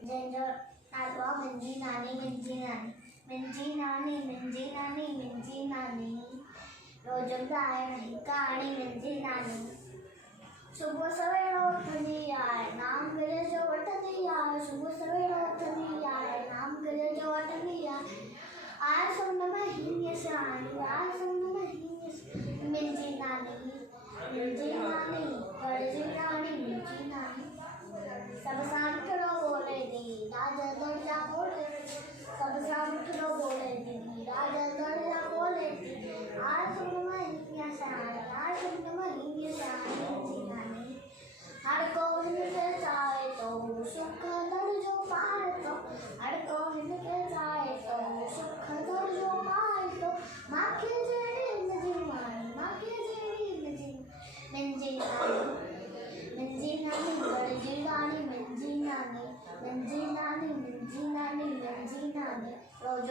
Ginger alwa minji nani minji nani minji nani minji nani minji nani Rossum गाए नहीं कहानी मिंजी नानी सुबह सवेरे उठनी आए नाम गिरे जो उठनी आए सुबह सवेरे उठनी आए नाम गिरे जो उठनी आए सुनने में ही से आए सुनने में ही मिंजी नानी बड़ी नानी मिंजी नानी सब शाम करो बोले दी राजा दर्जा बोले सब शाम करो बोले दी राजा दर्जा बोले दी आज सुनने में ही से आए सुनने में ही से आए हर कोई के चाहे तो सुख दर जो पाए तो हर कोई के चाहे तो सुख दर जो पाए तो माँ के जेड़ी नजी मानी माँ के जेड़ी नजी मिंजी नानी बड़ी नानी मिंजी नानी रोज